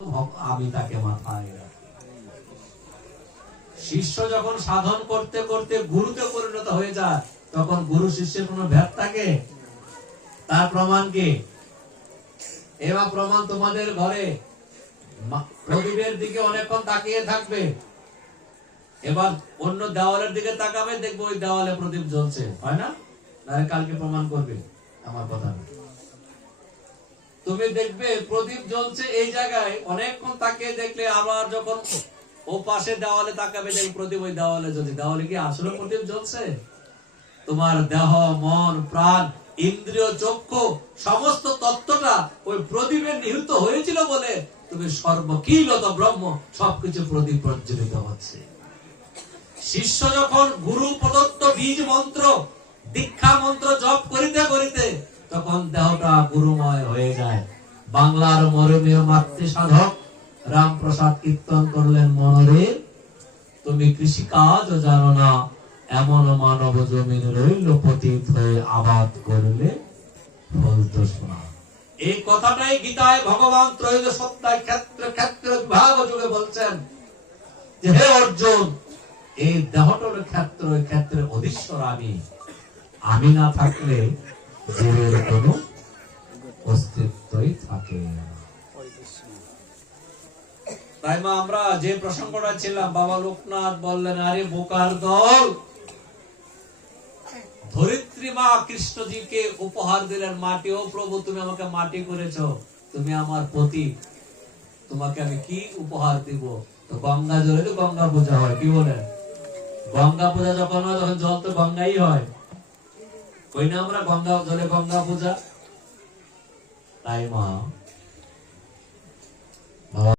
আমি তাকে মাথায় রাখি। শিষ্য যখন সাধন করতে করতে গুরুতে পরিণত হয়ে যায়, তখন গুরু শিষ্যের কোন ভেদ থাকে? তার প্রমাণ কি? এবার প্রমাণ তোমাদের ঘরে প্রদীপের দিকে অনেকক্ষণ তাকিয়ে থাকবে, এবার অন্য দেওয়ালের দিকে তাকাবে, দেখবো ওই দেওয়ালে প্রদীপ জ্বলছে, হয় না? কালকে প্রমাণ করবে আমার কথা। তুমি দেখবে প্রদীপ জ্বলছে এই জায়গায়, অনেকক্ষণ তাকিয়ে দেখলে আবার যখন ও পাশে দেওয়ালে তাকাবে, দেখবে প্রদীপ ওই দেওয়ালে জ্বলছে। দেওয়ালে কি আসলে প্রদীপ জ্বলছে? তোমার দেহ, মন, প্রাণ, ইন্দ্রিয়, চক্ষু, সমস্ত তত্ত্বটা ওই প্রদীপে নিহিত হয়েছিল বলে তুমি সর্বকিলত ব্রহ্ম সবকিছু প্রদীপ প্রজ্বলিত হচ্ছে। শিষ্য যখন গুরু প্রদত্ত বীজ মন্ত্র, দীক্ষা মন্ত্র জপ করিতে করিতে তখন দেহটা গুরুময় হয়ে যায়। বাংলার মরমীয় মাতৃ সাধক রামপ্রসাদ কীর্তন করলেন, মনরে তুমি কৃষি কাজ জানো না, এমন মানব জমিন রইল পতিত হয়ে আবাদ করলে ফলতো শোনা। এই কথাটাই গীতায় ভগবান ত্রয়োদশ অধ্যায় ক্ষেত্র ক্ষেত্র বিভাগ যোগে বলছেন যে হে অর্জুন, এই দেহটার ক্ষেত্র, ক্ষেত্রে অধীশ্বর আমি না থাকলে জীবের কোনো অস্তিত্বই থাকে না। তাই মা আমরা যে প্রসঙ্গটা ছিলাম, বাবা লোকনাথ বললেন, আরে বোকার দল, ধরিত্রী মা কৃষ্ণজিকে উপহার দিলেন মাটি। ও প্রভু, তুমি আমাকে মাটি করেছো, তুমি আমার পতি, তোমাকে আমি কি উপহার দিব? তো গঙ্গা জলে তো গঙ্গা পূজা হয়, কি বলেন? গঙ্গা পূজা যখন হয় তখন জল তো গঙ্গাই হয়, কই না আমরা গঙ্গা জলে গঙ্গা পূজা। তাই মা